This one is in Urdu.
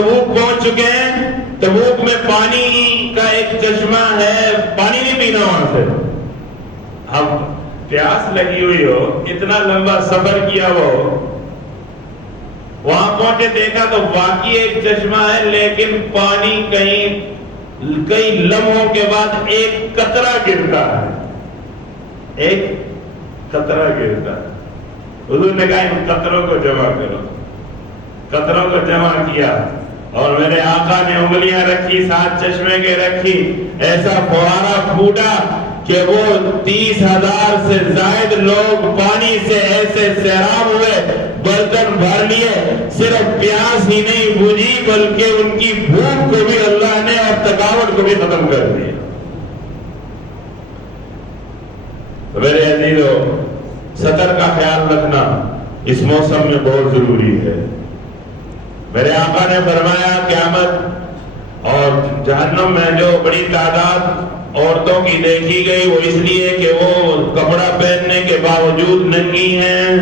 تبوک پہنچ چکے ہیں، تبوک میں پانی کا ایک چشمہ ہے، پانی نہیں پینا وہاں سے. اب پیاس لگی ہوئی ہو، اتنا لمبا سفر کیا وہ، وہاں پہنچے دیکھا تو واقعی ایک چشمہ ہے، لیکن پانی کئی لمحوں کے بعد ایک قطرہ گرتا ہے، ایک قطرہ گرتا ہے. حضور نے کہا ان قطروں کو جمع کرو. قطروں کو جمع کیا اور میرے آقا نے انگلیاں رکھی، ساتھ چشمے کے رکھی، ایسا فوارہ پھوٹا کہ وہ 30,000 سے زائد لوگ پانی سے ایسے سیراب ہوئے، برتن بھر لیے. صرف پیاس ہی نہیں بجھی بلکہ ان کی بھوک کو بھی اللہ نے اور تھکاوٹ کو بھی ختم کر دیا. میرے عزیزو، سطر کا خیال رکھنا اس موسم میں بہت ضروری ہے. میرے آقا نے فرمایا قیامت اور جہنم میں جو بڑی تعداد عورتوں کی دیکھی گئی وہ اس لیے کہ وہ کپڑا پہننے کے باوجود ننگی ہیں،